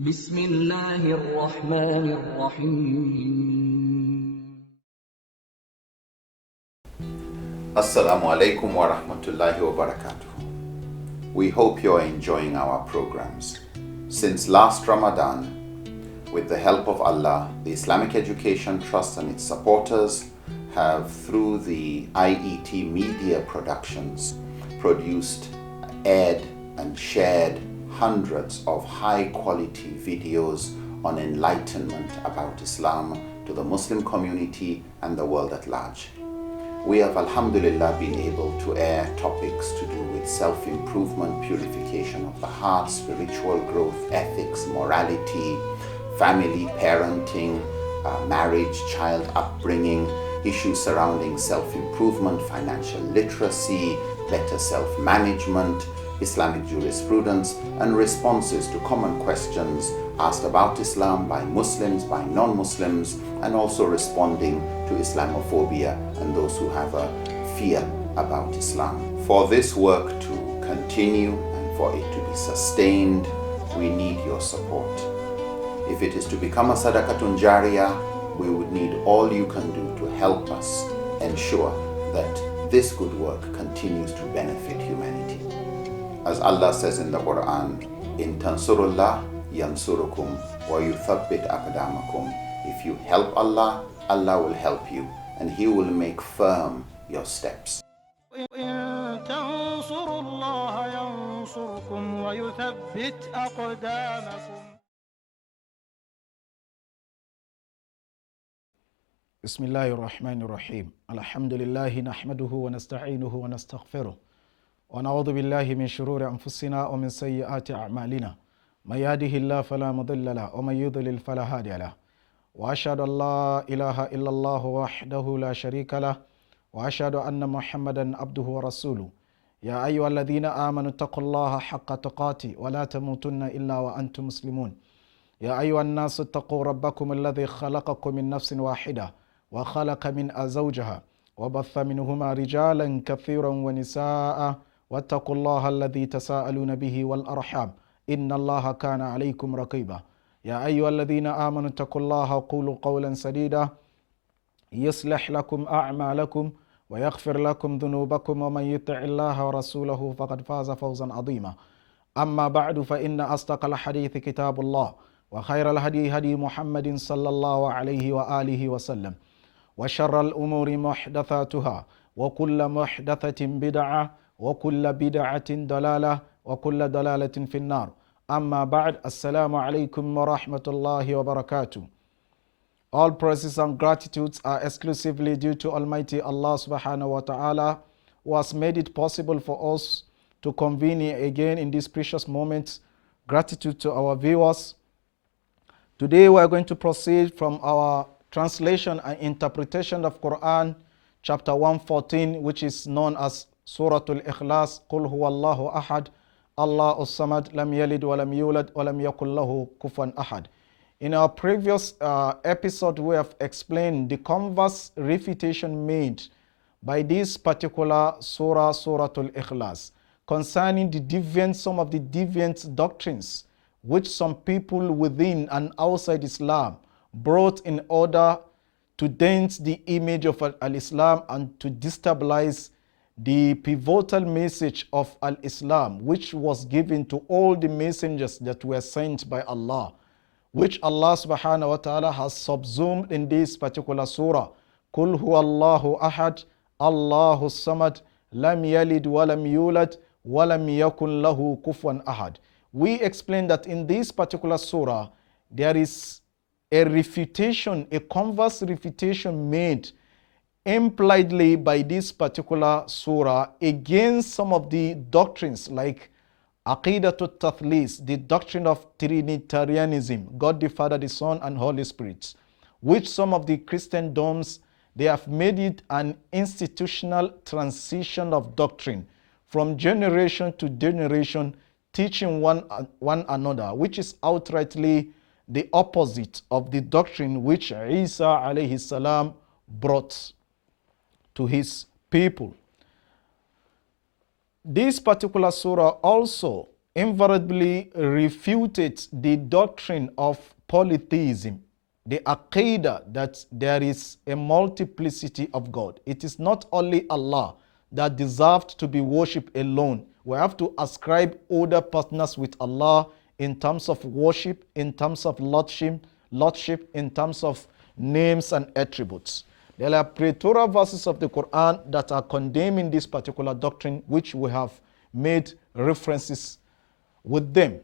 بسم الله الرحمن الرحيم. Assalamu alaikum wa rahmatullahi wa barakatuh. We hope you're enjoying our programs. Since last Ramadan, with the help of Allah, the Islamic Education Trust and its supporters have, through the IET Media Productions, produced, aired and shared hundreds of high-quality videos on enlightenment about Islam to the Muslim community and the world at large. We have, alhamdulillah, been able to air topics to do with self-improvement, purification of the heart, spiritual growth, ethics, morality, family, parenting, marriage, child upbringing, issues surrounding self-improvement, financial literacy, better self-management, Islamic jurisprudence, and responses to common questions asked about Islam by Muslims, by non-Muslims, and also responding to Islamophobia and those who have a fear about Islam. For this work to continue and for it to be sustained, we need your support. If it is to become a sadaqatun jariyah, we would need all you can do to help us ensure that this good work continues to benefit humanity. As Allah says in the Qur'an, in tansurullah yansurukum wa yuthabbit aqdamakum. If you help Allah, Allah will help you and He will make firm your steps. إن تنصروا الله ينصركم ويثبت أقدامكم. بسم الله الرحمن الرحيم. الحمد لله نحمده ونستعينه ونستغفره ونعوذ بالله من شرور أنفسنا ومن سيئات أعمالنا. من يهده الله فلا مضل له ومن يضلل فلا هادي له. وأشهد أن لا إله إلا الله وحده لا شريك له وأشهد أن محمدا عبده ورسوله. يا أيها الذين آمنوا اتقوا الله حق تقاته ولا تموتن إلا وأنتم مسلمون. يا أيها الناس اتقوا ربكم الذي خلقكم من نفس واحدة وخلق من زوجها وبث منهما رجالا كثيرا ونساء واتقوا الله الذي تساءلون به والأرحام إن الله كان عليكم رقيبا. يا أيها الذين آمنوا اتقوا الله وقولوا قولا سديدا يصلح لكم أعمالكم ويغفر لكم ذنوبكم ومن يطع الله ورسوله فقد فاز فوزا عظيما. أما بعد فإن أصدق الحديث كتاب الله وخير الهدي هدي محمد صلى الله عليه وآله وسلم وشر الأمور محدثاتها وكل محدثة بدعة وكل بدعة ضلالة وكل ضلالة في النار. أما بعد, Assalamu alaikum wa rahmatullahi wa barakatuh. All praises and gratitudes are exclusively due to Almighty Allah subhanahu wa ta'ala, who has made it possible for us to convene here again in these precious moments. Gratitude to our viewers. Today we are going to proceed from our translation and interpretation of Qur'an, chapter 114, which is known as Suratul Ikhlas, Qul huwallahu ahad, Allahu samad, lam yalid wa lam yulad wa lam yakul lahu kufuwan ahad. In our previous episode, we have explained the converse refutation made by this particular surah, Suratul Ikhlas, concerning some of the deviant doctrines which some people within and outside Islam brought in order to dent the image of al-Islam and to destabilize the pivotal message of al-Islam, which was given to all the messengers that were sent by Allah, which Allah subhanahu wa ta'ala has subsumed in this particular surah. Qul huwallahu ahad, Allahu samad, lam yalid wa lam yulad wa lam yakun lahu kufuwan ahad. We explained that in this particular surah, there is a refutation, a converse refutation made impliedly by this particular surah against some of the doctrines like Aqidatul Tathlis, the doctrine of Trinitarianism, God the Father, the Son, and Holy Spirit, which some of the Christendoms, they have made it an institutional transition of doctrine from generation to generation, teaching one another, which is outrightly the opposite of the doctrine which Isa alayhi salam brought to his people. This particular surah also invariably refuted the doctrine of polytheism, the aqidah that there is a multiplicity of God. It is not only Allah that deserved to be worshipped alone. We have to ascribe other partners with Allah in terms of worship, in terms of lordship, in terms of names and attributes. There are plethora verses of the Qur'an that are condemning this particular doctrine, which we have made references with them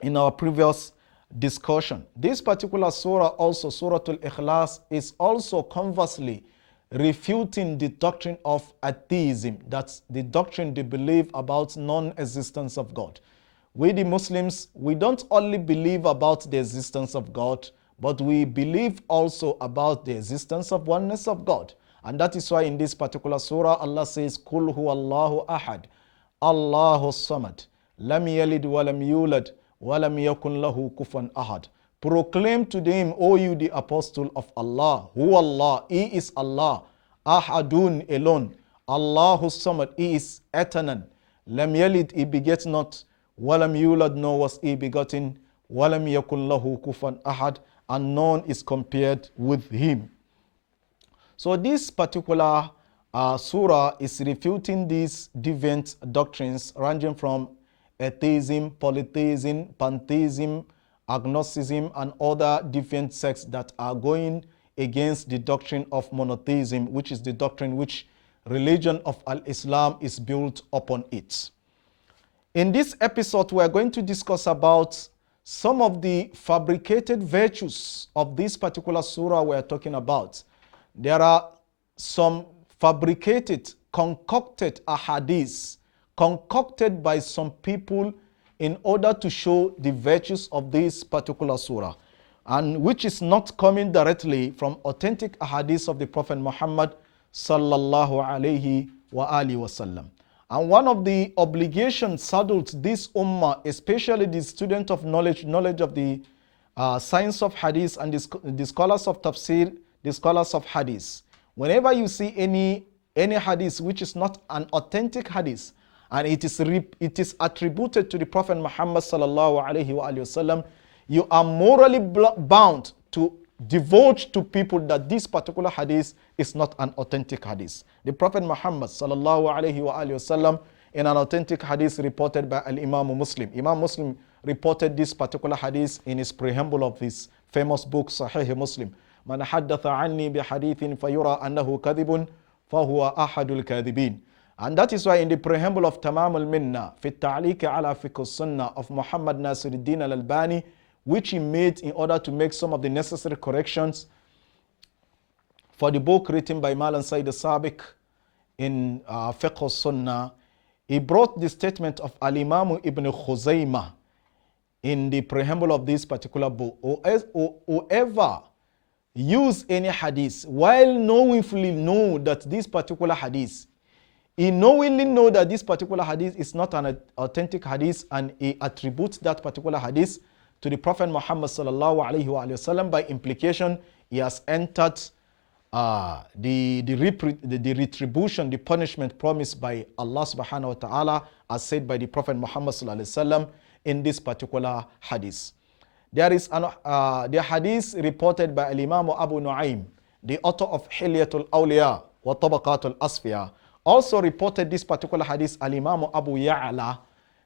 in our previous discussion. This particular surah also, Surah Al-Ikhlas, is also conversely refuting the doctrine of atheism. That's the doctrine they believe about non-existence of God. We the Muslims, we don't only believe about the existence of God, but we believe also about the existence of oneness of God. And that is why in this particular surah, Allah says, Qul huwa Allahu ahad, Allahu samad, lam yalid wa lam yulad, wa lam yakun lahu kufuwan ahad. Proclaim to them, O you the apostle of Allah, who Allah, He is Allah, ahadun alone, Allahu samad, He is eternal, lam yalid, He begets not, wa lam yulad, nor was He begotten, wa lam yakun lahu kufuwan ahad, and none is compared with Him. So this particular surah is refuting these deviant doctrines ranging from atheism, polytheism, pantheism, agnosticism, and other deviant sects that are going against the doctrine of monotheism, which is the doctrine which religion of Al-Islam is built upon it. In this episode, we are going to discuss about some of the fabricated virtues of this particular surah we are talking about. There are some fabricated, concocted ahadiths, concocted by some people in order to show the virtues of this particular surah, and which is not coming directly from authentic ahadiths of the Prophet Muhammad sallallahu alayhi wa alihi wasallam. And one of the obligations saddled this ummah, especially the student of knowledge of the science of hadith and the scholars of tafsir, the scholars of hadith. Whenever you see any hadith which is not an authentic hadith, and it is attributed to the Prophet Muhammad sallallahu alaihi wasallam, you are morally bound to divulge to people that this particular hadith is not an authentic hadith. The Prophet Muhammad sallallahu alaihi wasallam, in an authentic hadith reported by Imam Muslim. Imam Muslim reported this particular hadith in his preamble of his famous book Sahih Muslim. Man haddatha anni bi hadithin fayura annahu kadhibun fahuwa ahadul kadhibin. And that is why in the preamble of Tamam al-Minna fi at-ta'liq ala fiqh as-sunnah of Muhammad Nasiruddin al-Albani, which he made in order to make some of the necessary corrections for the book written by Malan Sayyid al-Sabiq in fiqh as-sunnah, he brought the statement of Al-Imam Ibn Khuzaymah in the preamble of this particular book. Whoever use any hadith while knowingly know that this particular hadith, he knowingly know that this particular hadith is not an authentic hadith, and he attributes that particular hadith to the Prophet Muhammad sallallahu alaihi wasallam. By implication, he has entered the retribution, the punishment promised by Allah subhanahu wa ta'ala, as said by the Prophet Muhammad sallallahu alaihi wasallam in this particular hadith. There is the hadith reported by Imam Abu Nu'aym, the author of Hilyatul Awliya wa Tabaqatul Asfiya, also reported this particular hadith. Imam Abu Ya'la,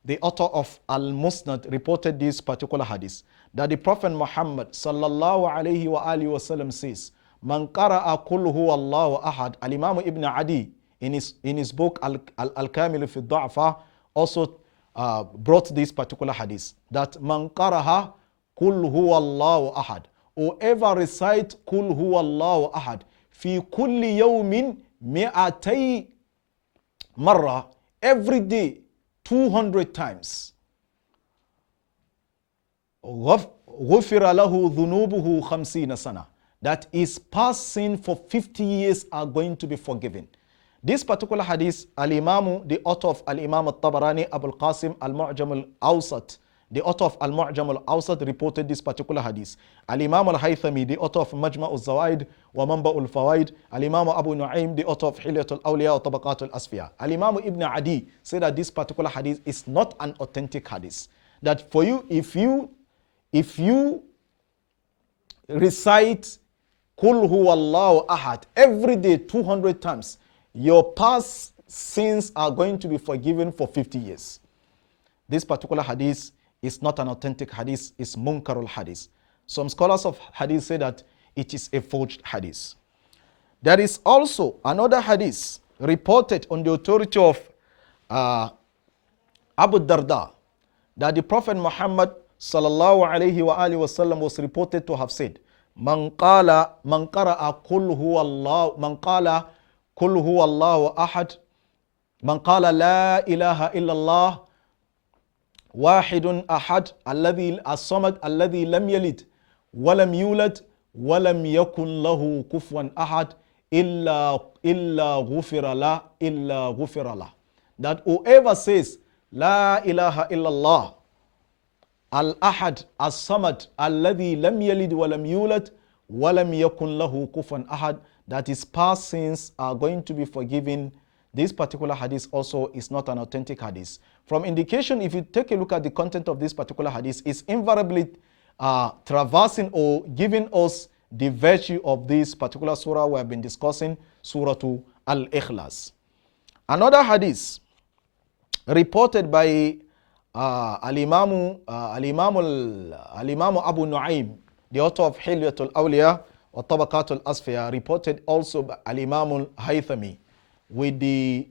the author of Al-Musnad, reported this particular hadith, that the Prophet Muhammad sallallahu alayhi wa alihi wasallam says, Man qara'a qul huwa Allahu ahad. Al-Imam Ibn Adi in his book Al-Kamil fi Du'afa also brought this particular hadith, that Man qara'a qul huwa Allahu ahad, whoever recite qul huwa Allahu ahad fi kulli yawmin mi'atay marra, every day 200 times, غفر له ذنوبه 50 sana, that his past sin for 50 years are going to be forgiven. This particular hadith, Al-Imam, the author of Al-Imam al-Tabarani, Abul Qasim al-Mu'jam al-Awsat, the author of Al-Mu'jam al-Awsat, reported this particular hadith. Al-Imam al-Haythami, the author of Majma' al-Zawaid wa Manba' al-Fawaid. Al-Imam Abu Nu'aym, the author of Hilyat al-Awliya wa Tabaqat al-Asfiya. Al-Imam Ibn Adi said that this particular hadith is not an authentic hadith. That for you, if you recite Qul huwallahu ahad every day 200 times, your past sins are going to be forgiven for 50 years. This particular hadith is not an authentic hadith, it's munkarul hadith. Some scholars of hadith say that it is a forged hadith. There is also another hadith reported on the authority of Abu Darda, that the Prophet Muhammad sallallahu alayhi wa alihi wasallam was reported to have said, Man qara'a qul huwa Allahu ahad, man qala la ilaha illallah wahidun ahad alladhi as-samad alladhi lam yalid wa lam yulad wa lam yakun lahu kufuwan ahad illa ghufira lah. That whoever says la ilaha illallah al-ahad as-samad alladhi lam yalid wa lam yulad wa lam yakun lahu kufuwan ahad, that his past sins are going to be forgiven. This particular hadith also is not an authentic hadith. From indication, if you take a look at the content of this particular hadith, it's invariably traversing or giving us the virtue of this particular surah we have been discussing, Surah Al-Ikhlas. Another hadith reported by Al-Imam Abu Nu'aym, the author of Hilyat al-Awliya wa Tabaqat al-Asfiya, reported also by Al-Imam al-Haythami with a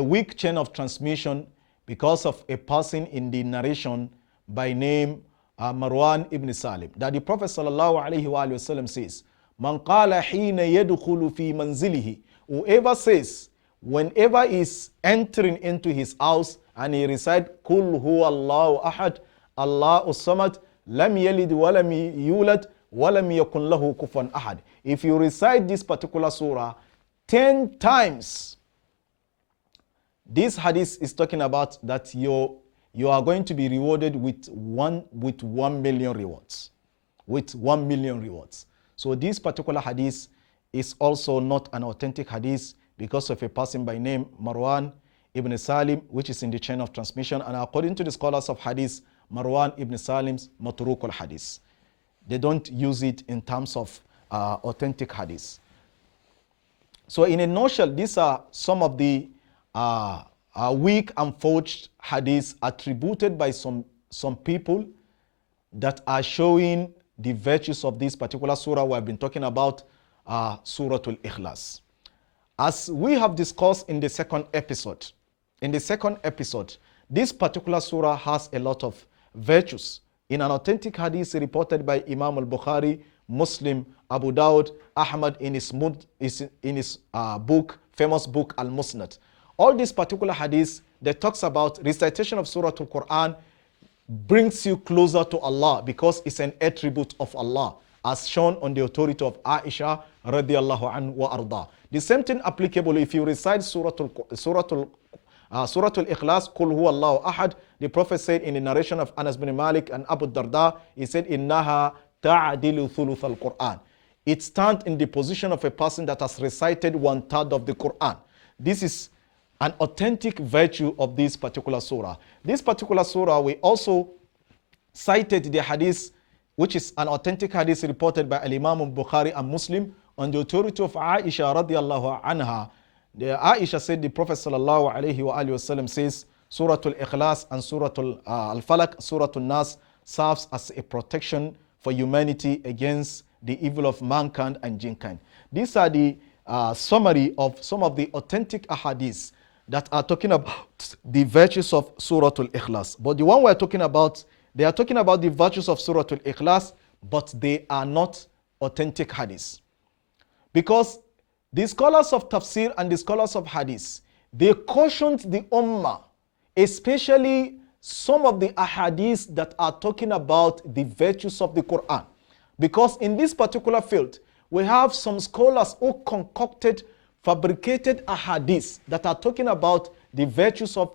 weak chain of transmission because of a person in the narration by name Marwan ibn Salim, that the Prophet sallallahu alaihi wasallam says, Man qala hina yadkhulu fi manzilihi, whoever says whenever is entering into his house and he recite Qul huwa Allahu ahad, Allahu samad, lam yalid wa lam yulad wa lam yakun lahu kufuwan ahad. If you recite this particular surah 10 times, this hadith is talking about that you are going to be rewarded with 1 million rewards. With 1 million rewards. So this particular hadith is also not an authentic hadith because of a person by name Marwan ibn Salim, which is in the chain of transmission. And according to the scholars of hadith, Marwan ibn Salim's matruk al-hadith. They don't use it in terms of authentic hadith. So in a nutshell, these are some of the weak and forged hadiths attributed by some people that are showing the virtues of this particular surah we have been talking about, Surah Al-Ikhlas. As we have discussed in the second episode, this particular surah has a lot of virtues. In an authentic hadith reported by Imam al-Bukhari, Muslim, Abu Dawud, Ahmad in his famous book Al-Musnad. All these particular hadiths that talks about recitation of Surah Al-Qur'an brings you closer to Allah because it's an attribute of Allah, as shown on the authority of Aisha radiallahu anhu wa arda. The same thing applicable if you recite Surah Al-Ikhlas, Qul huwa Allahu ahad. The Prophet said in the narration of Anas bin Malik and Abu Darda, he said, Innaha ta'adilu thuluth al-Qur'an. It stands in the position of a person that has recited 1/3 of the Qur'an. This is an authentic virtue of this particular surah. This particular surah, we also cited the hadith, which is an authentic hadith reported by Imam al-Bukhari and Muslim on the authority of Aisha radiallahu anha. The Aisha said the Prophet sallallahu alayhi wa sallam says, Surah Al-Ikhlas and Surah Al-Falaq, Surah Al-Nas serves as a protection for humanity against the evil of mankind and jinnkind. These are the summary of some of the authentic ahadiths that are talking about the virtues of Surah Al-Ikhlas. But the one we're talking about, they are talking about the virtues of Surah Al-Ikhlas, but they are not authentic hadiths. Because the scholars of tafsir and the scholars of hadith, they cautioned the ummah, especially some of the ahadiths that are talking about the virtues of the Qur'an. Because in this particular field, we have some scholars who concocted, fabricated ahadiths that are talking about the virtues of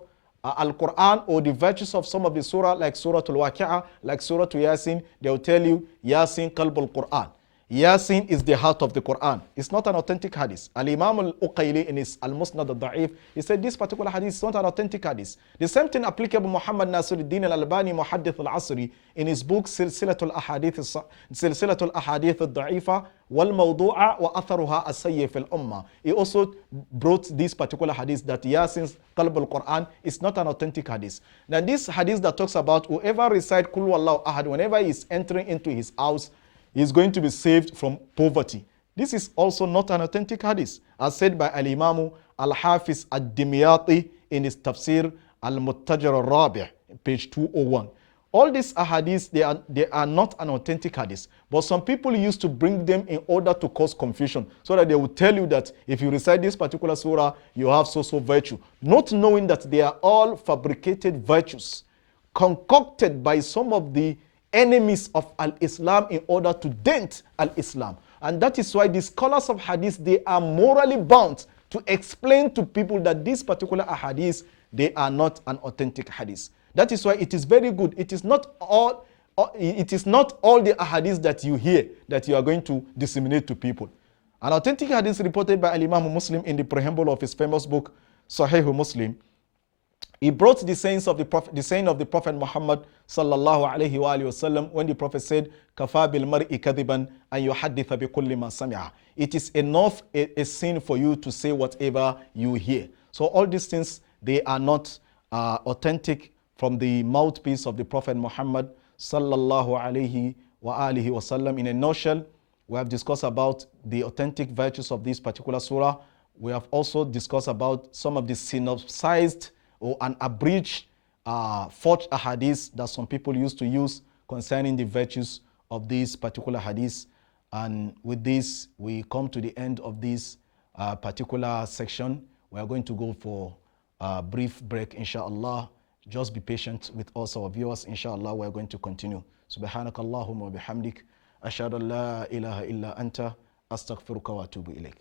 Al-Quran or the virtues of some of the surah, like Surah Al-Waqi'ah, like Surah Yasin, they will tell you, Yasin qalbul Qur'an. Yasin is the heart of the Quran. It's not an authentic hadith. Al-Imam al-Uqayli in his Al-Musnad al-Da'if, he said this particular hadith is not an authentic hadith. The same thing applicable Muhammad Nasiruddin al-Albani Muhaddith al-Asri in his book Silsilatul Ahadith al-Da'ifa wal Mawdu'a wa Atharuha as-Sayyi fil Ummah. He also brought this particular hadith that Yasin's Qalb al-Quran is not an authentic hadith. Now this hadith that talks about whoever recite Qul Wallahu Ahad whenever he is entering into his house, he is going to be saved from poverty. This is also not an authentic hadith, as said by Al-Imam Al-Hafiz Ad-Dimyati in his Tafsir Al-Muttajar Al-Rabi', page 201. All these ahadiths, they are not an authentic hadith, but some people used to bring them in order to cause confusion, so that they will tell you that if you recite this particular surah, you have so virtue, not knowing that they are all fabricated virtues, concocted by some of the enemies of Al-Islam in order to dent Al-Islam. And that is why the scholars of hadith, they are morally bound to explain to people that these particular ahadith, they are not an authentic hadith. That is why it is very good. It is not all the ahadith that you hear that you are going to disseminate to people. An authentic hadith reported by Imam Muslim in the preamble of his famous book Sahih Muslim, he brought the saying of the Prophet Muhammad sallallahu alaihi wasallam when the Prophet said, "Kafa bil mar'i kadiban an yuhadditha bi kulli ma sami'a." It is enough a sin for you to say whatever you hear. So all these things, they are not authentic from the mouthpiece of the Prophet Muhammad sallallahu alaihi wasallam. In a nutshell, we have discussed about the authentic virtues of this particular surah. We have also discussed about some of the synopsized or an abridged forged hadiths that some people used to use concerning the virtues of this particular hadith. And with this, we come to the end of this particular section. We are going to go for a brief break, inshallah. Just be patient with us, our viewers. Inshallah, we are going to continue. Subhanakallahumma wa bihamdik. Ashhadu an la ilaha illa anta. Astaghfiruka wa atubu ilayk.